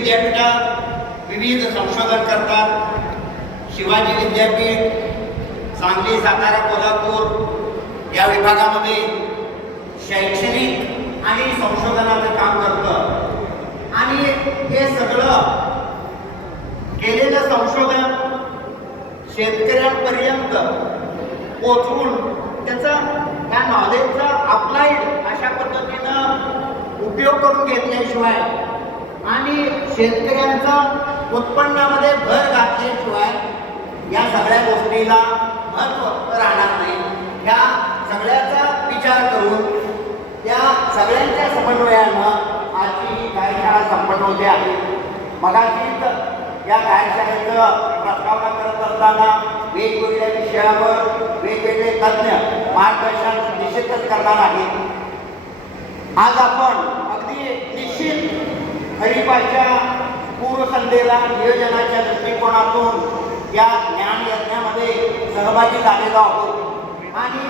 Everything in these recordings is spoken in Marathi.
विद्यापीठात विविध संशोधन करतात. शिवाजी विद्यापीठ सांगली, सातारा, कोल्हापूर या विभागामध्ये शैक्षणिक आणि संशोधनाचं काम करतं. आणि हे सगळं केलेलं संशोधन शेतकऱ्यांपर्यंत पोचवून त्या नॉलेजचा अप्लाइड अशा पद्धतीनं उपयोग करून घेतल्याशिवाय आणि शेतकऱ्यांचा उत्पन्नामध्ये भर घातल्याशिवाय या सगळ्या गोष्टीला महत्त्व राहणार नाही. ह्या सगळ्याचा विचार करून त्या सगळ्यांच्या समन्वयानं आजची ही कार्यशाळा संपन्न होते आहे. मगाशीच या कार्यशाळेचं प्रस्तावना करत असताना वेगवेगळ्या विषयावर वेगवेगळे तज्ज्ञ मार्गदर्शन निश्चितच करणार आहेत. आज आपण अगदी निश्चित खरीपाच्या पूर्वसंध्येला नियोजनाच्या दृष्टिकोनातून या ज्ञान यज्ञामध्ये सहभागी झालेलो आहोत. आणि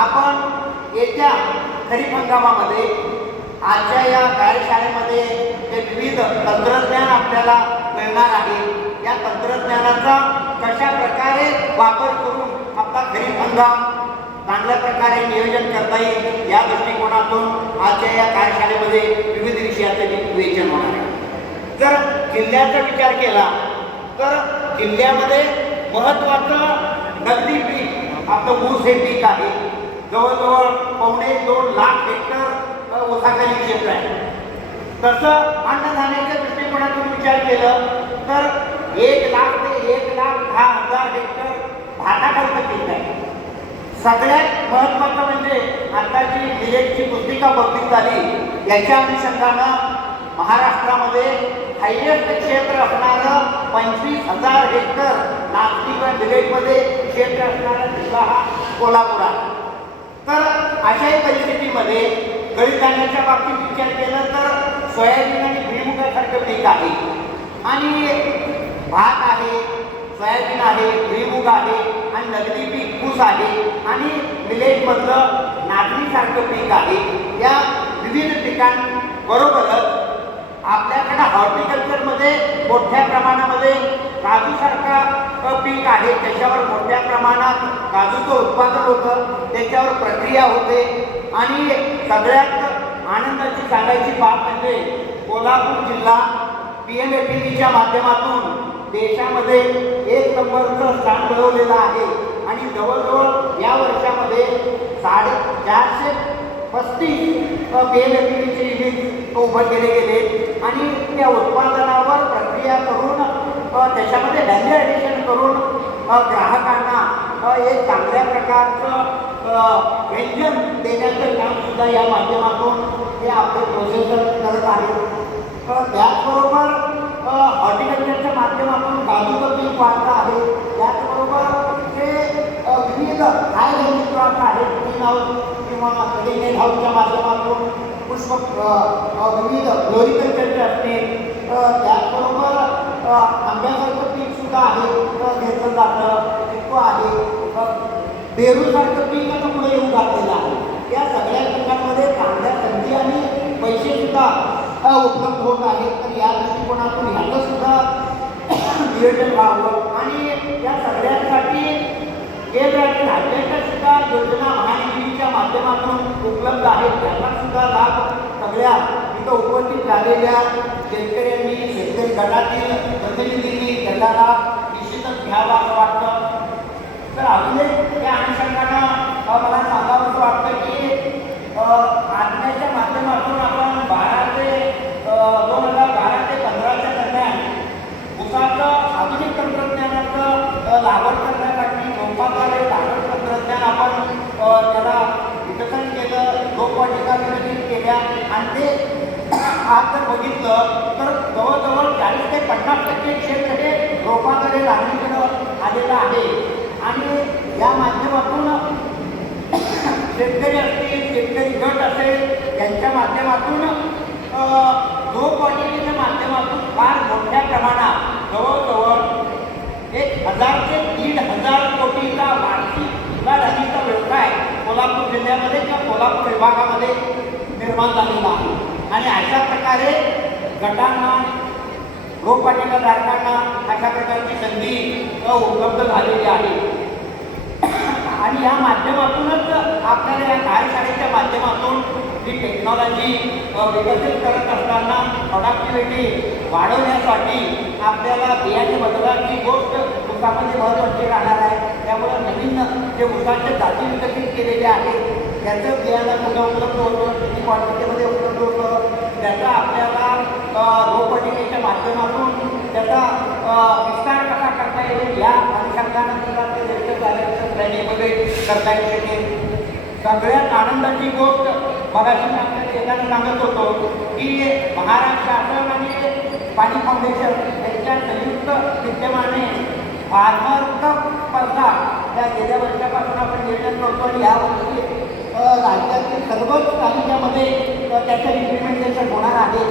आपण येत्या खरीप हंगामामध्ये आजच्या या कार्यशाळेमध्ये जे विविध तंत्रज्ञान आपल्याला मिळणार आहे, या तंत्रज्ञानाचा कशा प्रकारे वापर करून आपला खरीप हंगाम चांगल्या प्रकारे नियोजन करता येईल या दृष्टिकोनातून आजच्या या कार्यशाळेमध्ये विविध विषयाचं विवेचन होणार आहे. जर जिल्ह्याचा विचार केला तर जिल्ह्यामध्ये महत्त्वाचं नगदी पीक आपलं ऊस हे पीक आहे. जवळजवळ 2.25 लाख हेक्टर ऊसाखाली क्षेत्र आहे. तसं अन्नधान्याच्या दृष्टिकोनातून विचार केलं तर 1 लाख ते 1,10,000 हेक्टर भाताखालचं पीक आहे. सगळ्यात महत्त्वाचं म्हणजे आता जी मिलेटची पुस्तिका पब्लिक झाली याच्या अनुषंगानं महाराष्ट्रामध्ये हायएस्ट क्षेत्र असणारं 25,000 हेक्टर नाचणी व मिलेटमध्ये क्षेत्र असणारा जिल्हा हा कोल्हापूर आहे. तर अशाही परिस्थितीमध्ये गळीधान्याच्या बाबतीत विचार केला तर सोयाबीन आणि भुईमुगासारखं पीक आहे आणि भात आहे, सोयाबीन आहे, भुईमुग आहे आणि नगदी पीक ऊस आहे आणि मिलेटमधलं नाचणीसारखं पीक आहे. या विविध पिकांबरोबरच आपल्याकडे हॉर्टिकल्चरमध्ये मोठ्या प्रमाणामध्ये काजूसारखा पीक आहे. त्याच्यावर मोठ्या प्रमाणात काजूचं उत्पादन होतं, त्याच्यावर प्रक्रिया होते. आणि सगळ्यात आनंदाची सांगायची बाब म्हणजे कोल्हापूर जिल्हा PMFPDच्या माध्यमातून देशामध्ये 1 नंबरचं स्थान मिळवलेलं आहे. आणि जवळजवळ या वर्षामध्ये 435 PMFPDचे युनिट उभं केले गेले आणि त्या उत्पादनावर प्रक्रिया करून त्याच्यामध्ये व्हॅल्यू ॲडिशन करून ग्राहकांना एक चांगल्या प्रकारचं व्यंजन देण्याचं कामसुद्धा या माध्यमातून हे आपले प्रोसेसर करत आहेत. त्याचबरोबर हॉर्टिकल्चरच्या माध्यमातून काजूचं पीक वाढतं आहे. त्याचबरोबर जे विविध हाय व्हॅल्यू क्रॉप आहेत, ग्रीन हाऊस किंवा ग्रीन हाऊसच्या माध्यमातून पुष्प विविध फ्लोरिकल्चरचे असतील. त्याचबरोबर आंब्यासारखं पीकसुद्धा आहे, घेतलं जातं, चिक्कू आहे, पेरूसारखं पीक आता पुढे येऊन घातलेलं आहे. या सगळ्या पिकांमध्ये चांगल्या संधी आणि पैसेसुद्धा उपलब्ध होत आहेत. तर या दृष्टिकोनातून ह्याचं सुद्धा नियोजन व्हावं आणि या सगळ्यांसाठी केंद्र आणि राज्याच्या सुद्धा योजना महानिधीच्या माध्यमातून उपलब्ध आहेत. त्याचा सुद्धा लाभ सगळ्या इथं उपस्थित झालेल्या शेतकऱ्यांनी, शेतकरी गटातील प्रतिनिधींनी त्याचा लाभ निश्चितच घ्यावा असं वाटतं. तर अजून एक त्या अनुषंगानं मला सांगावं असं वाटतं की आत्म्याच्या माध्यमातून आपण 2012 ते 15च्या दरम्यान ऊसाचं आधुनिक तंत्रज्ञानाचं लागवड करण्यासाठी रोपाद्वारे लागवड तंत्रज्ञान आपण त्याला विकसन केलं, रोपवाटिका विकसित केल्या आणि ते आज जर बघितलं तर जवळजवळ 40 ते 50% क्षेत्र हे रोपाद्वारे लागणीकडं आलेलं आहे. आणि या माध्यमातून शेतकरी असतील, शेतकरी गट असेल यांच्या माध्यमातून रोपवाटिकेच्या माध्यमातून फार मोठ्या प्रमाणात जवळजवळ 1,000 ते 1,500 कोटीचा वार्षिक गाडीचा व्यवसाय कोल्हापूर जिल्ह्यामध्ये किंवा कोल्हापूर विभागामध्ये निर्माण झालेला आहे. आणि अशा प्रकारे गटांना रोपवाटिकाधारकांना अशा प्रकारची संधी उपलब्ध झालेली आहे आणि या माध्यमातूनच आपल्याला या कार्यशाळेच्या माध्यमातून ही टेक्नॉलॉजी विकसित करत असताना प्रोडक्टिव्हिटी वाढवण्यासाठी आपल्याला बियाणे बदलाची गोष्ट ऊसामध्ये महत्त्वाची राहणार आहे. त्यामुळे नवीन जे ऊसाच्या जाती विकसित केलेले आहेत त्याचं बियाणं कुठं उपलब्ध होतं, किती क्वांटिटीमध्ये उपलब्ध होतं, त्याचा आपल्याला रोपवाटिकेच्या माध्यमातून त्याचा विस्तार कसा करता येईल या अनुषंगानं सुद्धा ते व्यक्त झाल्याचं ट्रेनिंगमध्ये करता येऊ शकेल. सगळ्यात आनंदाची गोष्ट मगाशी मी आपल्याला एकानं सांगत होतो की महाराष्ट्र शासन आणि पाणी फाउंडेशन यांच्या संयुक्त विद्यमाने फार्मर कप स्पर्धा त्या गेल्या वर्षापासून आपण नियोजन करतो आणि यावर्षी राज्यातील सर्वच तालुक्यामध्ये त्याचं इम्प्लिमेंटेशन होणार आहे.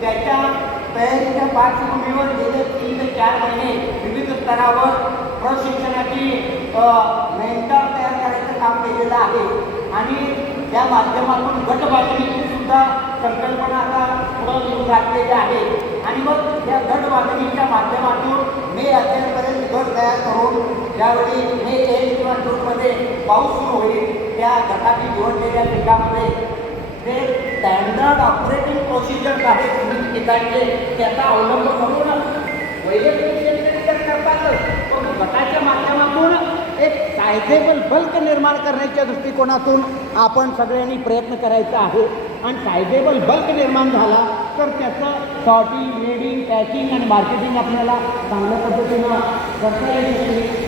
त्याच्या तयारीच्या पार्श्वभूमीवर गेले 3 ते 4 महिने विविध स्तरावर प्रशिक्षणाची मेंटर तयार करायचं काम केलेलं आहे आणि त्या माध्यमातून गटबांधणीची सुद्धा संकल्पना आता पुढं येऊ घातलेली आहे आणि मग या गटबांधणीच्या माध्यमातून मे अखेरपर्यंत गट तयार करून ज्यावेळी मे 1 किंवा 2मध्ये पाऊस सुरू होईल त्या गटाची निवडलेल्या पिकामध्ये जे स्टँडर्ड ऑपरेटिंग प्रोसिजर्स आहेत विविध ठिकाणचे त्याचा अवलंब करून वैयक्तिक शेतकरी करतातच पण गटाच्या माध्यमातून एक सायझेबल बल्क निर्माण करण्याच्या दृष्टिकोनातून आपण सगळ्यांनी प्रयत्न करायचा आहे आणि सायझेबल बल्क निर्माण झाला तर त्याचं सॉर्टिंग, ग्रेडिंग, पॅकिंग आणि मार्केटिंग आपल्याला चांगल्या पद्धतीनं करता येईल.